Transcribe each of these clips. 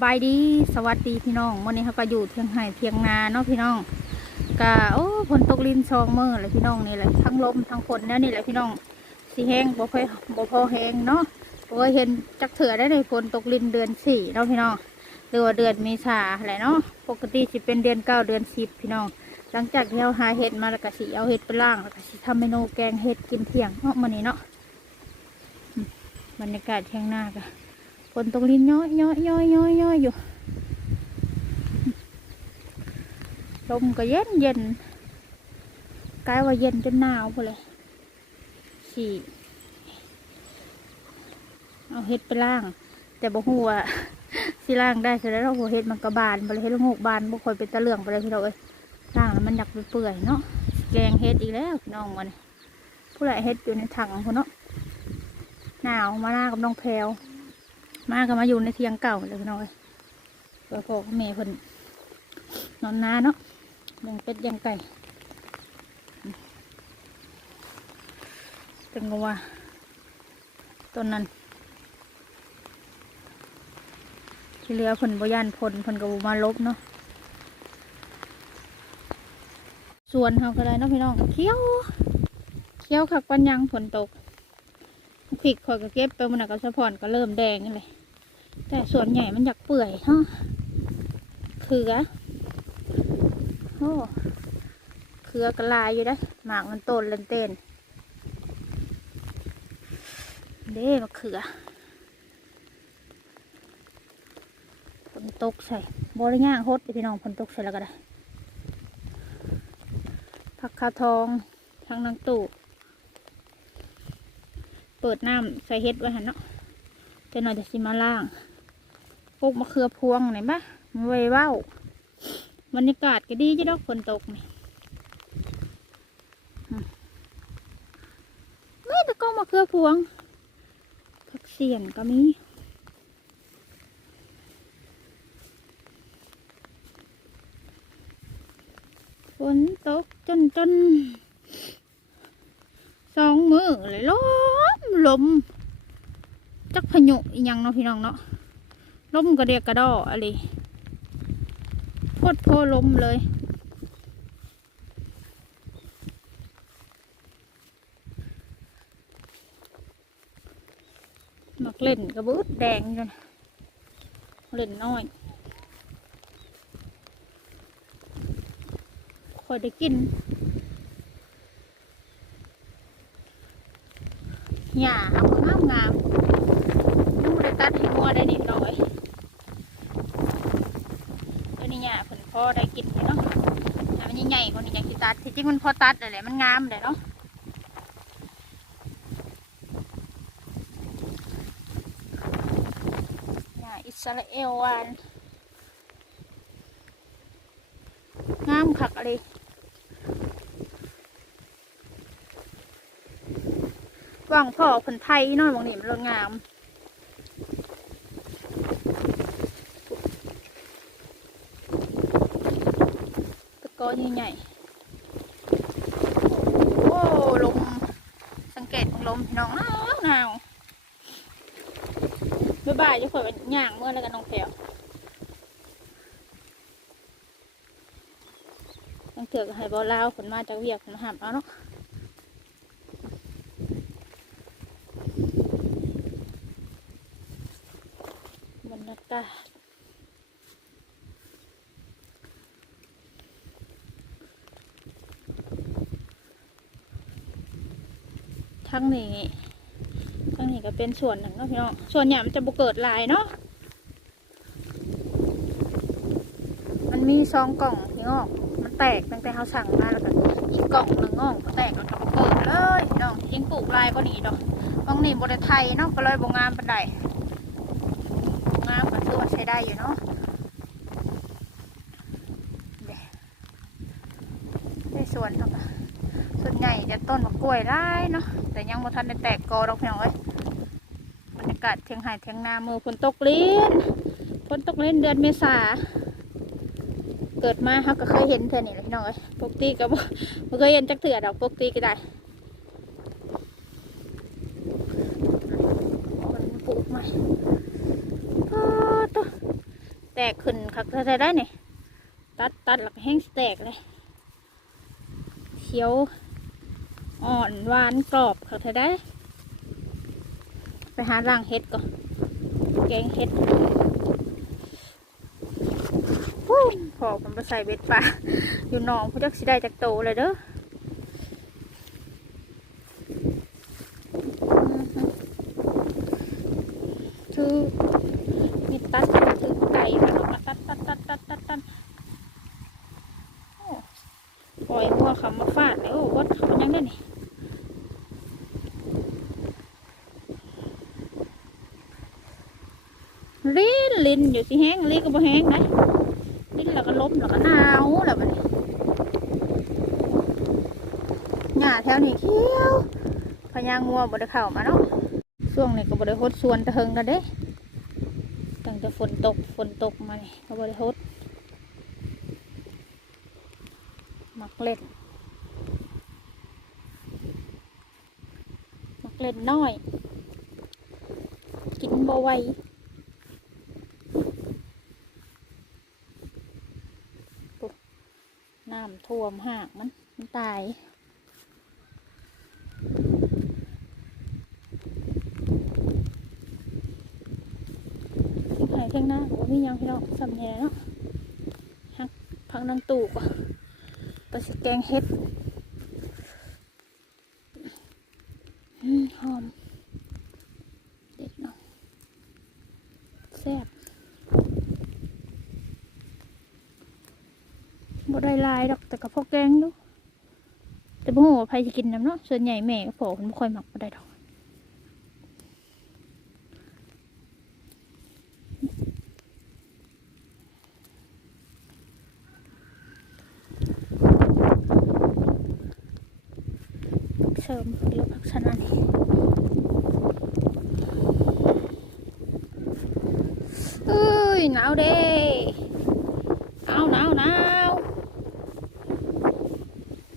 บายดีสวัสดีพี่น้องวันนี้เขาก็อยู่เทียงไห่เทียงนาเนาะพี่น้องกะโอ้ฝนตกลินซองมือเลยพี่น้องนี่แหละทั้งลมทั้งฝนเนี่ยนี่แหละพี่น้องสีแห้งบ่พอบ่พอแห้งเนาะบ่เคยเห็นจักเถื่อได้ในฝนตกลินเดือนสี่เนาะพี่น้องหรือว่าเดือนเมษาอะไรเนาะปกติจะเป็นเดือนเก้าเดือนสิบพี่น้อง หลังจากที่เราหาเห็ดมาแล้วก็สิเอาเห็ดไปล่างแล้วก็สิทำเมนูแกงเห็ดกินเที่ยงเนาะมื้อนี้เนาะบรรยากาศเทียงนากะ ฝนตกลินย้อยย้อยย้อยย้อยย้อยอยู่ ลมก็เย็นเย็นกลายว่าเย็นจนหนาวไปเลยสี่เอาเห็ดไปล่าง แต่บ่หัวสิล่างได้เสร็จแล้วเราหัวเห็ดมันก็บานไปเลยเห็ดลูกหกบานบ่ค่อยเป็นตะเลืองไปเลยพี่น้องเอ้ยล่างแล้วมันอยากไปเปื่อยเนาะแกงเห็ดอีกแล้วน้องวันผู้ใหญ่เห็ดอยู่ในถังคนเนาะหนาวมาหน้ากับน้องแพรว มาก็มาอยู่ในเทียงเก่าเลยพี่น้อยเพื่อพ่อกับแม่เพิ่นนอนนาเนาะยังเป็ดยังไก่เป็นงัวต้นนั้น ที่เหลือเพิ่นบ่ย่านพลเพิ่นก็บ่มาลบเนาะส่วนเฮาก็ได้เนาะพี่น้องเขี้ยวเขี้ยวคักปันยังฝนตก พริกข่อยก็เก็บไปมันก็สะพอนก็เริ่มแดงนี่เลยแต่ส่วนใหญ่มันอยากเปื่อยเนาะเขือโอ้เขือกระลายอยู่ได้หมากมันโตนเลนเต้นเด้มาเขือฝนตกใส่บริย่างโฮดพี่น้องฝนตกใส่แล้วก็ได้ผักคาทองทั้งนางตู่ เปิดน้ำใส่เฮ็ดไว้หันเนาะจะหน่อยจะสิมาล่างปลูกมะเขือพวงไหนบ้าไว้เว้าบรรยากาศก็ดีจ้ะดอกฝนตกนี่อืมไม่ต่ก็มะเขือพวงผักเสียนก็มีฝนตกจนจน สองมือเลยลมลมจักพยุอีหยังเนาะพี่น้องเนาะลมกระเดียกกระดออะไรโพดโพลมเลยมักเล่นกระบุดแดงจนเล่นน้อยคอยได้กิน หญ้าเอางามงามๆยังบ่ได้ตัดให้งัวได้นิดหน่อยตัวนี้หญ้าเพิ่นพอได้กินเนาะมันใหญ่ๆกว่านี้อยากตัดที่จริงมันพอตัดเลยแหละมันงามเลยเนาะหญ้าอิสราเอลวานงามคักอะไว่างพ่อคนไทยน้อยบางนี่มันรงามตะกอนใหญ่โอ้ลมสังเกตของลมน้องหนาวหนาวบ๊ายบายจะข่อยเป็นย่างเมื่อแล้วกันน้องแพรวต้องเถือกให้บอลาวผลมาจากเวียกผลหับเอาเนาะ บรรยา กาศทั้งนี้ทั้งนี้ก็เป็นส่วนหนึ่งเนาะพี่น้องส่วนใหญ่มันจะบุเกิดลายเนาะมันมีซองกล่องพี่งอกมันแตกตั้งแต่เขาสั่งมาแล้วก็อีกกล่องหนึ่งงอกก็แตกแล้วก็บ่เกิดเลยพี่น้องทิ้งปลูกลายก็หนีดอกบางนี่บริไทยเนาะก็เลยบงงามปันใด คือว่าใช้ได้อยู่เนาะได้ส่วนเนาะค่ะส่วนใหญ่จะต้นมะกล้วยได้เนาะแต่ยังบ่ทันได้แตกกอดอกพี่น้องเอ้ยบรรยากาศเทียงไห่เทียงนามือฝนตกลิ้นฝนตกลิ้นเดือนเมษาเกิดมาเขาก็เคยเห็นเท่านี้แหละพี่น้องเอ้ยปกติก็บ่บเคยเห็นจักเถื่อดอกปกติก็ได้มันปลูกใหม่อ้า กขึ้นคักใส่ได้เนี่ยตัดตัดหลักแห้งสิแตกเลยเขียวอ่อนหวานกรอบคักใส่ได้ ไปหาร่างเห็ดก่อนแกงเห็ดฮู้พอมันไปใส่เบ็ดปลาอยู่หนองผู้จักสิได้จากโตเลยเด้อมีตัดถือไก่แล้วก็ตัดตัดตัดตัดตัดตัดโอ้ปล่อยหัวเขามาฟาดเลยโอ้วัดเขายังได้นี่ ลิ้นลิ้นอยู่สิแห้งลิ้นก็บ่แห้งนะลิ้นแล้วก็ล้มแล้วก็หนาวแล้วบัดนี้หญ้าแถวนี้เขียวพญางัวบ่ได้เข้ามาเนาะช่วงนี้ก็บริโภคสวนตะเฮงกันเด้ตั้งแต่ฝนตกฝนตกมานี่ก็บริโภคมักเล่นมักเล่นน้อย กินบ่ไหวปุ๊บน้ำท่ วมหากมันมันตายที่ไผ่เท่งหน้าผมมียังพี่น้องสำแยเนาะฮักพักน้ำตูกว่ะปลาสิแกงเฮ็ดอืมหอม เด็ดเนาะแซ่บบ่ได้หลายดอกแต่ก็พอแกงดู แต่บ่ฮู้ว่าใครจะกินน้ำเนาะส่วนใหญ่แม่ก็พอคนบ่ค่อยหมักบ่ได้ดอกเสริมเดี๋ยวพักชนะนี่เอ้ยหนาวเด้หนาวหนาวหนาว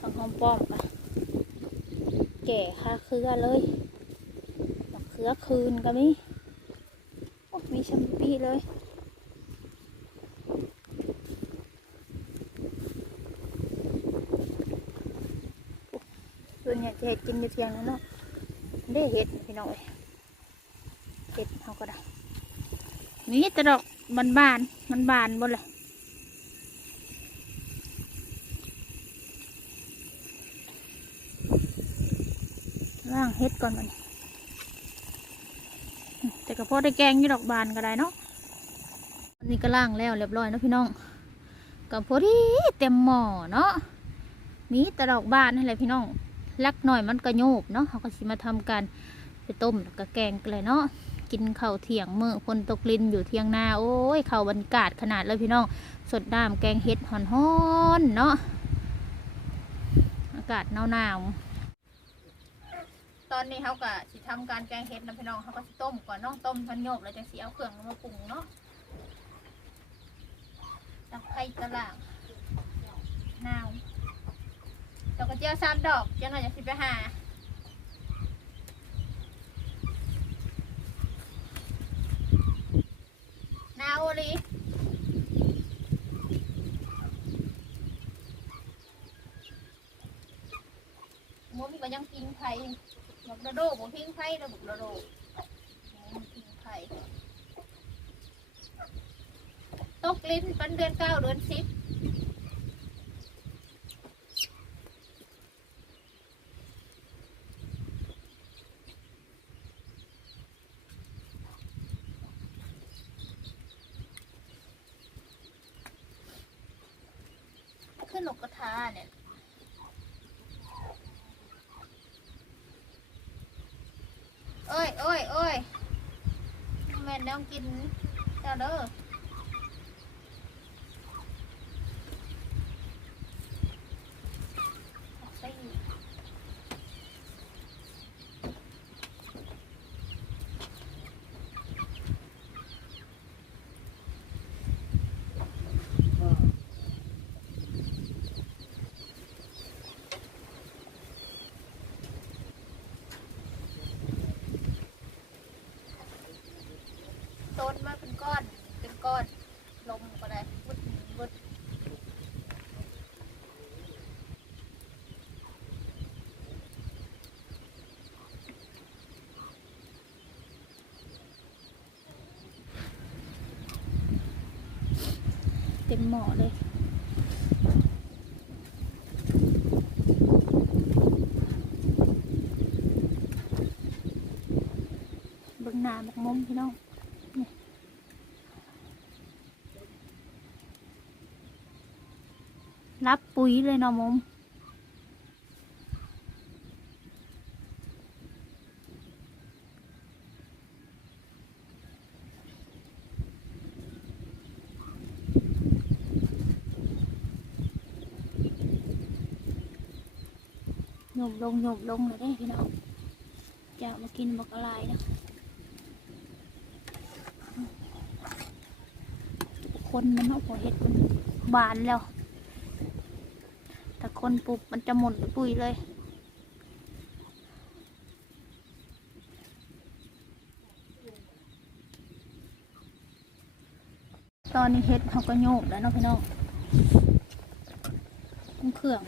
ฟังหอมป้อมปะ แก่ค่าเครือเลยดอกเครือคืนก็มีโอ้มีแชมปีเลยส่วนใหญ่จะเห็ดกินอยู่เทียงแล้วเนาะได้เห็ดพี่น้อยเห็ดเขาก็ได้นี่แต่ดอกบานบานมันบานบนเลย ล่างเฮ็ดก่อนมันแต่ก็พอได้แกงยู่ดอกบานก็ได้เนาะอันนี้ก็ล่างแล้วเรียบร้อยนะพี่น้องก็พอดีเต็มหม้อเนาะมีแต่ดอกบานนั่นแหละพี่น้องลักหน่อยมันก็โยบเนาะเขาก็สิมาทำการไปต้มแล้วก็แกงกันเลยเนาะกินข้าวเที่ยงมือฝนตกลินอยู่เที่ยงนาโอ้ยข้าวบรรยากาศขนาดเลยพี่น้อง สดน้ำแกงเห็ดหอนๆเนาะอากาศหนาวหนาวๆ ตอนนี้เขาก็สิทำการแกงเห็ดนะพี่น้องเขาก็สิต้มก่อนเนาะต้มทันโยบแล้วจะสีเอาเครื่องมาปรุงเนาะตะไคร้กระหล่างนาวดอกกระเจียวสามดอกเจ้าหน่อยจะสิไปหานาโอลีมุ้นก็ยังกินไข่ ระโดบักทิ้งไข่แล้วบักระโดมันกินไข่ตกลิ้นปันเดือนเก้าเดือนสิบขึ้นนกกระทาเนี่ย เอ้ยเอ้ยเอ้ยแม่นต้อง กินเจ้าเด้อใส่อีกต้นมาเป็น ก้อนลมก็ได้วุดวุดเต็มหม้อเลยเบิ่งหน้าบักมุมพี่น้องนี่ รับปุ๋ยเลยเนาะมุมโยบลงโยบลงเลยได้พี่น้องจะมากินบักอะไรนะคนมันเอาพอเห็ดมันบานแล้ว คนปลูกมันจะหมดปุ๋ยเลย ตอนนี้เห็ดเขาก็โยกแล้วเนาะพี่น้องต้องเครื่อง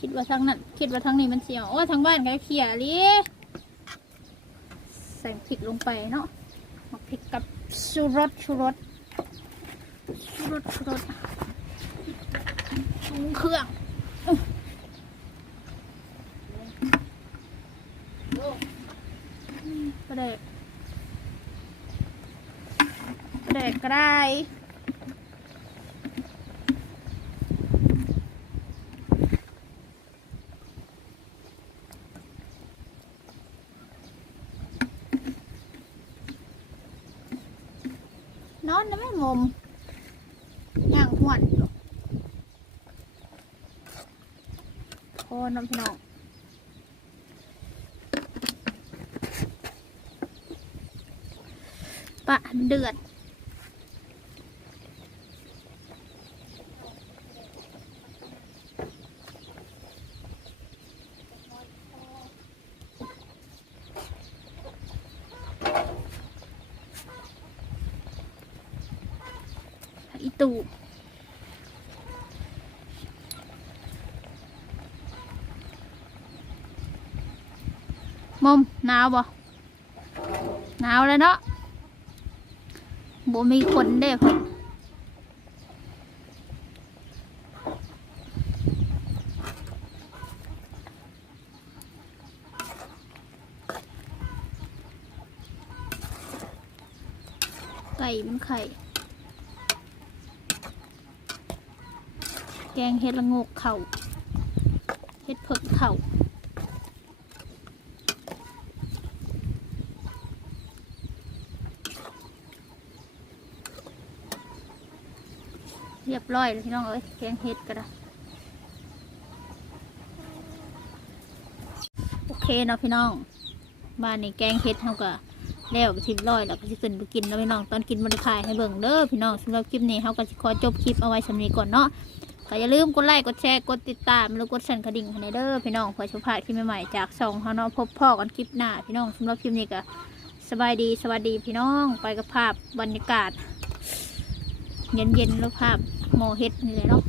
คิดว่าทางนั้นคิดว่าทางนี้มันเสียวโอ้ทางบ้านก็เขี่ยลิใส่พริกลงไปเนาะมาพริกกับชูรสชูรส รสรสปรุงเครื่องปลาแดกปลาแดกก็ได้นอนนะแม่งมย่างหวนอยู่โคนน้องพี่น้องปะเดือด อีตู มมหนาวบ่หนาวเลยเนาะบ่มีคนเด้เพิ่นไก่มันไข่ แกงเห็ดละงกเข่าเห็ดเผิกเข่า รียบร้อยเลยพี่น้องเอ้ยแกงเห็ดก็ได้โอเคเนาะพี่น้องบ้านนี้แกงเห็ดเขาก็แล้วไปทิมร้อยแล้วก็จะขึ้นไปกินแล้วพี่น้องตอนกินบริคายให้เบิ่งเด้อพี่น้องสำหรับคลิปนี้เขาก็จะขอจบคลิปเอาไว้สำนี้ก่อนเนาะก็อย่าลืมกดไลค์กดแชร์กดติดตามแล้วกดสั่นกระดิ่งให้ในเด้อพี่น้องเพื่อชมพลาดคลิปใหม่ๆจากสองเขาเนาะพบพ่อกันคลิปหน้าพี่น้องสำหรับคลิปนี้ก็สบายดีสวัสดีพี่น้องไปกับภาพบรรยากาศ เย็นๆแล้วภาพโมเฮ็ดนี่เลยเนาะ